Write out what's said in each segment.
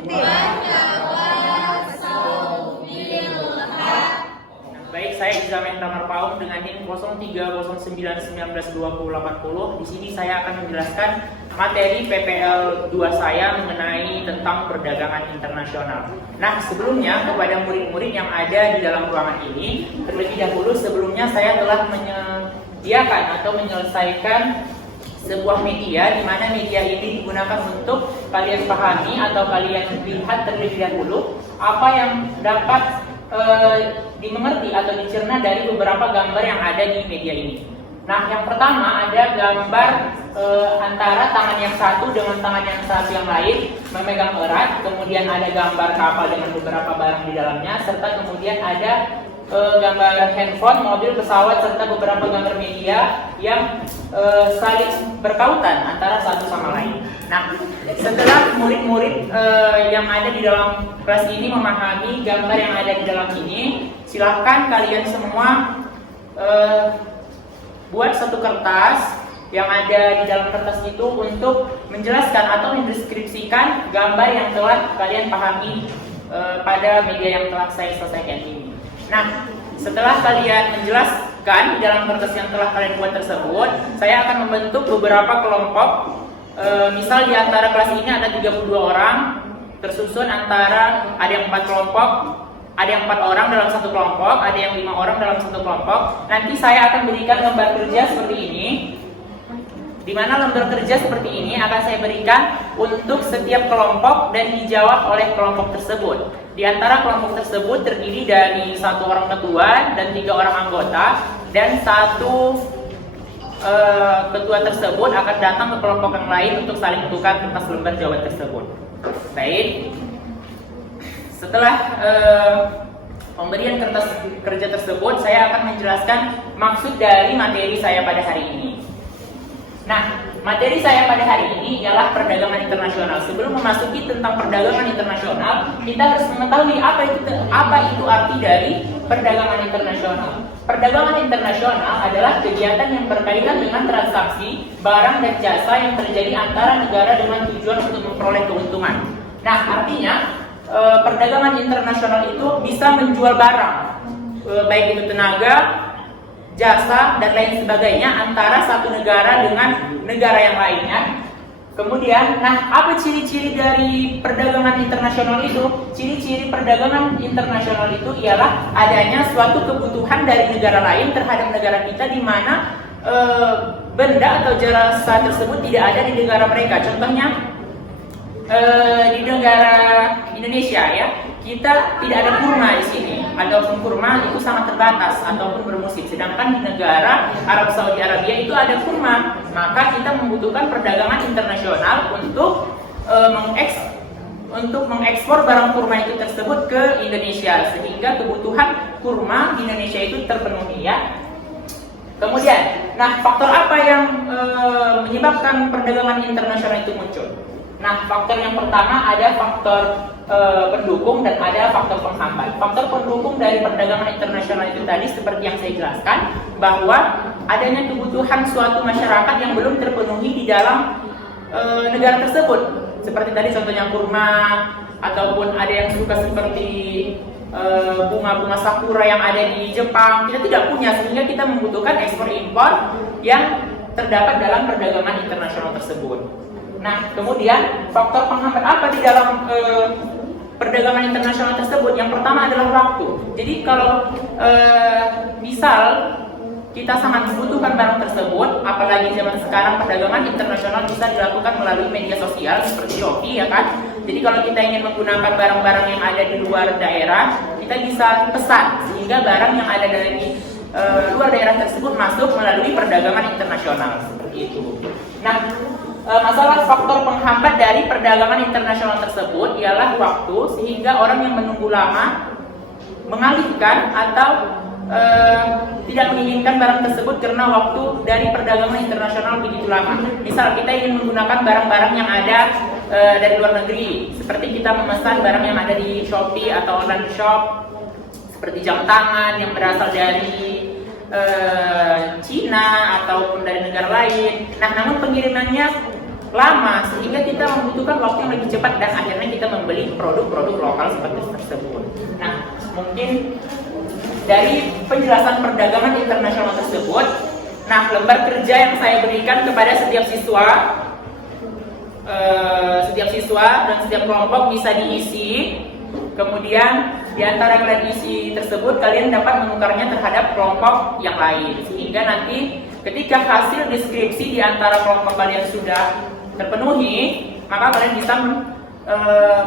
Baik, saya Izamin Tamarpaum dengan NIM 0309192080. Di sini saya akan menjelaskan materi PPL 2 saya mengenai tentang perdagangan internasional. Nah, sebelumnya kepada murid-murid yang ada di dalam ruangan ini, terlebih dahulu sebelumnya saya telah menyediakan atau menyelesaikan sebuah media di mana media ini digunakan untuk kalian pahami atau kalian lihat terlebih dahulu apa yang dapat dimengerti atau dicerna dari beberapa gambar yang ada di media ini. Nah, yang pertama ada gambar antara tangan yang satu dengan tangan yang satu yang lain memegang erat, kemudian ada gambar kapal dengan beberapa barang di dalamnya, serta kemudian ada gambar handphone, mobil, pesawat, serta beberapa gambar media yang saling berkautan antara satu sama lain. Nah, setelah murid-murid yang ada di dalam kelas ini memahami gambar yang ada di dalam ini, silakan kalian semua buat satu kertas yang ada di dalam kertas itu untuk menjelaskan atau mendeskripsikan gambar yang telah kalian pahami pada media yang telah saya selesaikan ini. Nah, setelah kalian menjelaskan di dalam kertas yang telah kalian buat tersebut, saya akan membentuk beberapa kelompok. Misal di antara kelas ini ada 32 orang, tersusun antara ada yang 4 kelompok, ada yang 4 orang dalam satu kelompok, ada yang 5 orang dalam satu kelompok. Nanti saya akan berikan lembar kerja seperti ini, di mana lembar kerja seperti ini akan saya berikan untuk setiap kelompok dan dijawab oleh kelompok tersebut. Di antara kelompok tersebut terdiri dari 1 orang ketua dan 3 orang anggota, dan 1 ketua tersebut akan datang ke kelompok yang lain untuk saling tukar kertas lembar jawaban tersebut. Baik, setelah pemberian kertas kerja tersebut, saya akan menjelaskan maksud dari materi saya pada hari ini. Nah, materi saya pada hari ini ialah perdagangan internasional. Sebelum memasuki tentang perdagangan internasional, kita harus mengetahui apa itu arti dari perdagangan internasional. Perdagangan internasional adalah kegiatan yang berkaitan dengan transaksi barang dan jasa yang terjadi antara negara dengan tujuan untuk memperoleh keuntungan. Nah, artinya perdagangan internasional itu bisa menjual barang, baik itu tenaga, jasa, dan lain sebagainya antara satu negara dengan negara yang lainnya. Kemudian, nah, apa ciri-ciri dari perdagangan internasional itu? Ciri-ciri perdagangan internasional itu ialah adanya suatu kebutuhan dari negara lain terhadap negara kita, di mana benda atau jasa tersebut tidak ada di negara mereka. Contohnya, di negara Indonesia ya, kita tidak ada kurma di sini, ataupun kurma itu sangat terbatas ataupun bermusim. Sedangkan di negara Arab Saudi Arabia itu ada kurma, maka kita membutuhkan perdagangan internasional untuk mengekspor barang kurma itu tersebut ke Indonesia, sehingga kebutuhan kurma di Indonesia itu terpenuhi ya. Kemudian, nah, faktor apa yang menyebabkan perdagangan internasional itu muncul? Nah, faktor yang pertama ada faktor pendukung dan ada faktor penghambat. Faktor pendukung dari perdagangan internasional itu tadi seperti yang saya jelaskan, bahwa adanya kebutuhan suatu masyarakat yang belum terpenuhi di dalam negara tersebut. Seperti tadi contohnya kurma, ataupun ada yang suka seperti bunga-bunga sakura yang ada di Jepang, kita tidak punya, sehingga kita membutuhkan ekspor impor yang terdapat dalam perdagangan internasional tersebut. Nah, kemudian faktor penghambat apa di dalam perdagangan internasional tersebut? Yang pertama adalah waktu. Jadi kalau misal kita sangat membutuhkan barang tersebut, apalagi zaman sekarang perdagangan internasional bisa dilakukan melalui media sosial seperti Shopee ya kan. Jadi kalau kita ingin menggunakan barang-barang yang ada di luar daerah, kita bisa pesan sehingga barang yang ada dari luar daerah tersebut masuk melalui perdagangan internasional seperti itu. Nah, masalah faktor penghambat dari perdagangan internasional tersebut ialah waktu, sehingga orang yang menunggu lama mengalihkan atau tidak menginginkan barang tersebut karena waktu dari perdagangan internasional begitu lama. Misal kita ingin menggunakan barang-barang yang ada dari luar negeri, seperti kita memesan barang yang ada di Shopee atau online shop, seperti jam tangan yang berasal dari Cina ataupun dari negara lain. Nah, namun pengirimannya lama sehingga kita membutuhkan waktu yang lebih cepat dan akhirnya kita membeli membeli produk-produk lokal seperti tersebut. Nah, mungkin dari penjelasan perdagangan internasional tersebut, nah lembar kerja yang saya berikan kepada setiap siswa dan setiap kelompok bisa diisi. Kemudian di antara kalian isi tersebut kalian dapat menukarnya terhadap kelompok yang lain, sehingga nanti ketika hasil deskripsi di antara kelompok kalian sudah terpenuhi, maka kalian bisa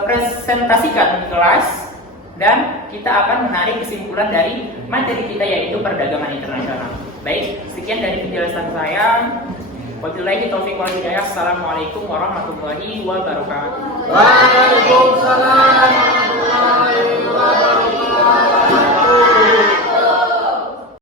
presentasikan di kelas dan kita akan menarik kesimpulan dari materi kita, yaitu perdagangan internasional. Baik, sekian dari penjelasan saya. Wabillahi taufiq wal hidayah. Assalamualaikum warahmatullahi wabarakatuh. Waalaikumsalam